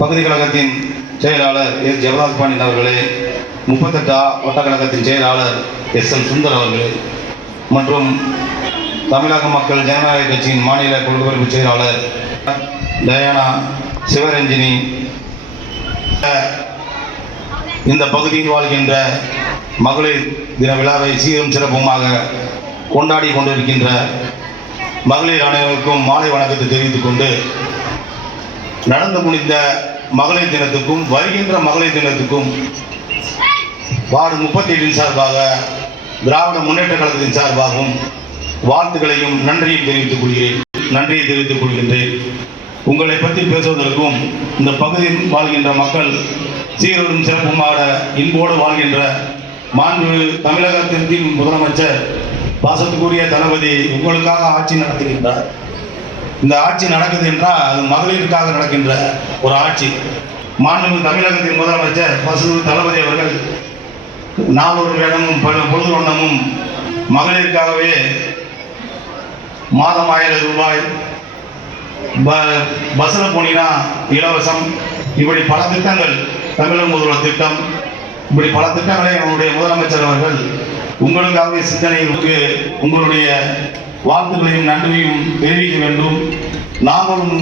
பகுதி கழகத்தின் செயலாளர் எஸ் ஜெகநாத் பாண்டியன் அவர்களே, 38 வட்டக்கழகத்தின் செயலாளர் எஸ்.எல். சுந்தர் அவர்களே மற்றும் தமிழக மக்கள் ஜனநாயக கட்சியின் மாநில கொள்கைப்பரப்பு செயலாளர் டயானா சிவரஞ்சினி, இந்த பகுதியில் வாழ்கின்ற மகளிர் தின விழாவை சீரும் சிறப்புமாக கொண்டாடி கொண்டிருக்கின்ற மகளிர் அனைவருக்கும் மாலை வணக்கத்தை தெரிவித்துக் கொண்டு, நடந்து முடிந்த மகளிர் தினத்துக்கும் வருகின்ற மகளிர் தினத்துக்கும் வார்டு 38 சார்பாக திராவிட முன்னேற்ற கழகத்தின் சார்பாகவும் வாழ்த்துக்களையும் நன்றியை தெரிவித்துக் கொள்கின்றேன். உங்களை பற்றி பேசுவதற்கும் இந்த பகுதியில் வாழ்கின்ற மக்கள் சீரோடும் சிறப்புமாக இன்போடு வாழ்கின்ற மாண்பு தமிழகத்தின் முதலமைச்சர் பாசத்துக்குரிய தளபதி உங்களுக்காக ஆட்சி நடத்துகின்றார். இந்த ஆட்சி நடக்குது என்றால் அது மகளிருக்காக நடக்கின்ற ஒரு ஆட்சி. மாண்பு தமிழகத்தின் முதலமைச்சர் பாசத்துக்குரிய தளபதி அவர்கள் நாளொரு வேடமும் பொழுது வண்ணமும் மகளிருக்காகவே மாதம் 1000 ரூபாய், பஸ்ஸில் போனீங்கன்னா இலவசம், இப்படி பல திட்டங்கள், தமிழக முதல்வர் திட்டம், இப்படி பல திட்டங்களை நம்முடைய முதலமைச்சர் அவர்கள் உங்களுக்காகவே சிந்தனைகளுக்கு உங்களுடைய வாழ்த்துக்களையும் நன்றியையும் தெரிவிக்க வேண்டும். நாங்களும்